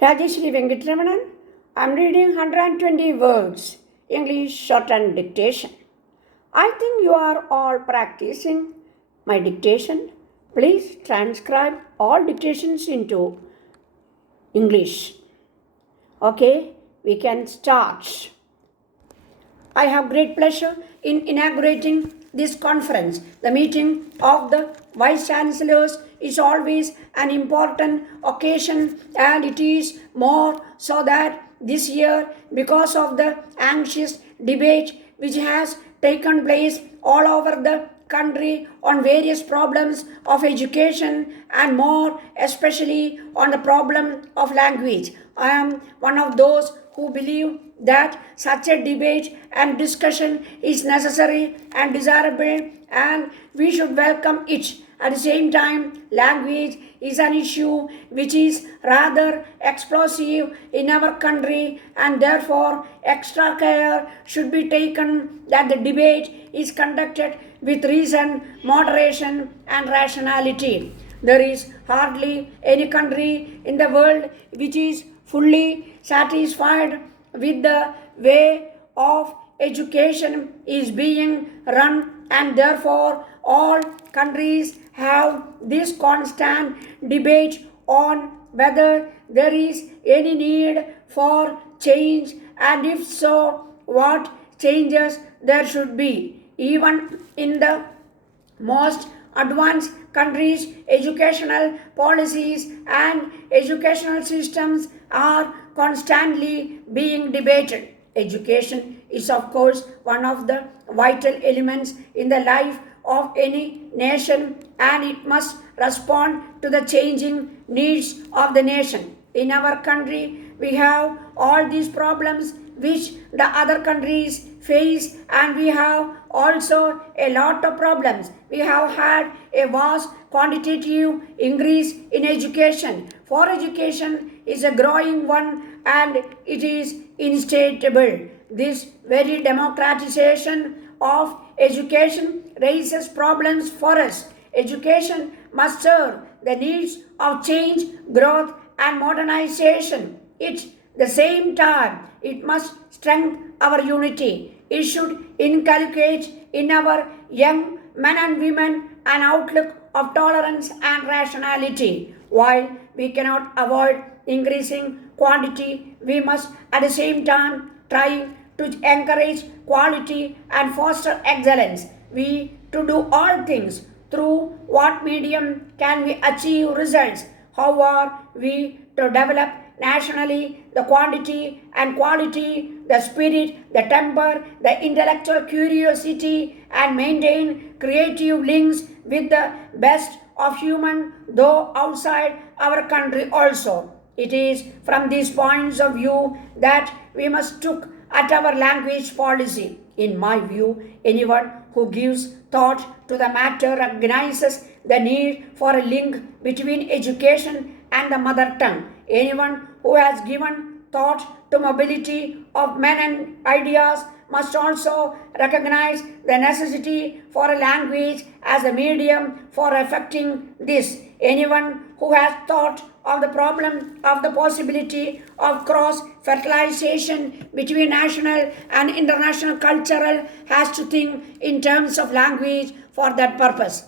Rajeshri Venkatramanan. I'm reading 120 words, English Shorthand Dictation. I think you are all practicing my dictation. Please transcribe all dictations into English. Okay, we can start. I have great pleasure in inaugurating this conference. The meeting of the Vice Chancellors is always an important occasion, and it is more so that this year, because of the anxious debate which has taken place all over the country on various problems of education and more especially on the problem of language. I am one of those who believe that such a debate and discussion is necessary and desirable, and we should welcome it. At the same time, language is an issue which is rather explosive in our country, and therefore extra care should be taken that the debate is conducted with reason, moderation and rationality. There is hardly any country in the world which is fully satisfied with the way of education is being run, and therefore all countries have this constant debate on whether there is any need for change, and if so, what changes there should be. Even in the most advanced countries, educational policies and educational systems are constantly being debated. Education is, of course, one of the vital elements in the life of any nation, and it must respond to the changing needs of the nation. In our country, we have all these problems which the other countries face, and we have also a lot of problems. We have had a vast quantitative increase in education. For education is a growing one, and it is insatiable. This very democratization of education raises problems for us. Education must serve the needs of change, growth and modernization. At the same time, it must strengthen our unity. It should inculcate in our young men and women an outlook of tolerance and rationality. While we cannot avoid increasing quantity, we must at the same time try to encourage quality and foster excellence. We to do all things through what medium can we achieve results? How are we to develop nationally the quantity and quality, the spirit, the temper, the intellectual curiosity, and maintain creative links with the best of human, though outside our country also. It is from these points of view that we must look at our language policy. In my view, anyone who gives thought to the matter recognizes the need for a link between education and the mother tongue. Anyone who has given thought to mobility of men and ideas must also recognize the necessity for a language as a medium for effecting this. Anyone who has thought of the problem of the possibility of cross-fertilization between national and international cultural has to think in terms of language for that purpose.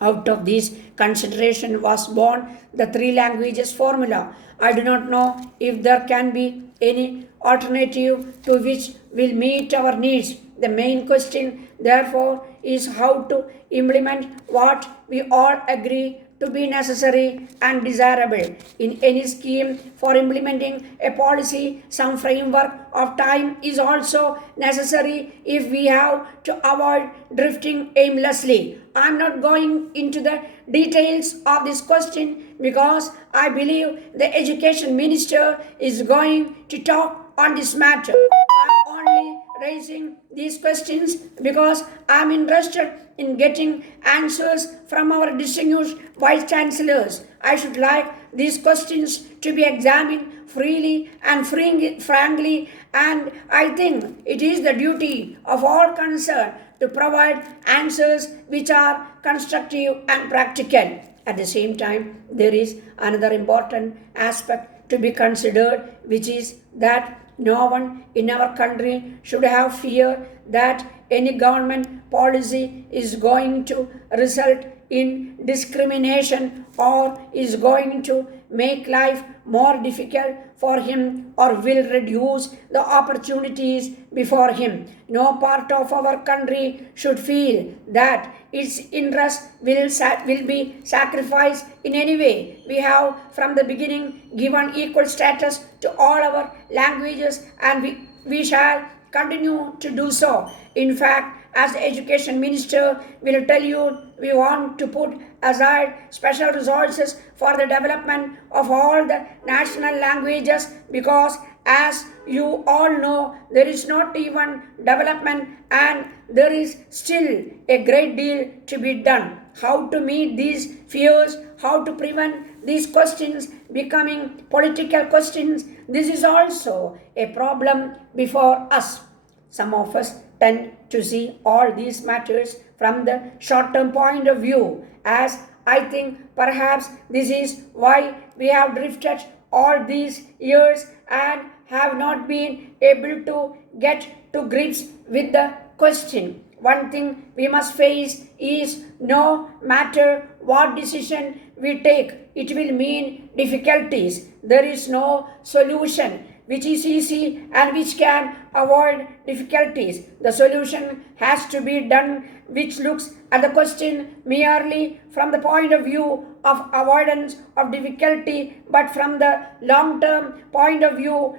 Out of this consideration was born the three languages formula. I do not know if there can be any alternative to which will meet our needs. The main question, therefore, is how to implement what we all agree to be necessary and desirable. In any scheme for implementing a policy, some framework of time is also necessary if we have to avoid drifting aimlessly. I am not going into the details of this question because I believe the education minister is going to talk on this matter. I am only raising these questions because I am interested in getting answers from our distinguished vice chancellors. I should like these questions to be examined freely and frankly, and I think it is the duty of all concerned to provide answers which are constructive and practical. At the same time, there is another important aspect to be considered, which is that no one in our country should have fear that any government policy is going to result in discrimination or is going to make life more difficult for him or will reduce the opportunities before him. No part of our country should feel that its interest will be sacrificed in any way. We have from the beginning given equal status to all our languages, and we shall continue to do so. In fact, as the education minister will tell you, we want to put aside special resources for the development of all the national languages, because as you all know, there is not even development and there is still a great deal to be done. How to meet these fears, how to prevent these questions becoming political questions, this is also a problem before us. Some of us tend to see all these matters from the short-term point of view, as I think perhaps this is why we have drifted all these years and have not been able to get to grips with the question. One thing we must face is no matter what decision we take, it will mean difficulties. There is no solution which is easy and which can avoid difficulties. The solution has to be done which looks at the question merely from the point of view of avoidance of difficulty, but from the long-term point of view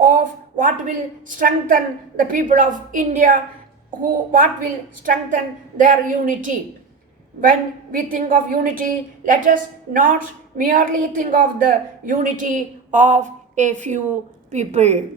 of what will strengthen the people of India, what will strengthen their unity. When we think of unity, let us not merely think of the unity of a few people.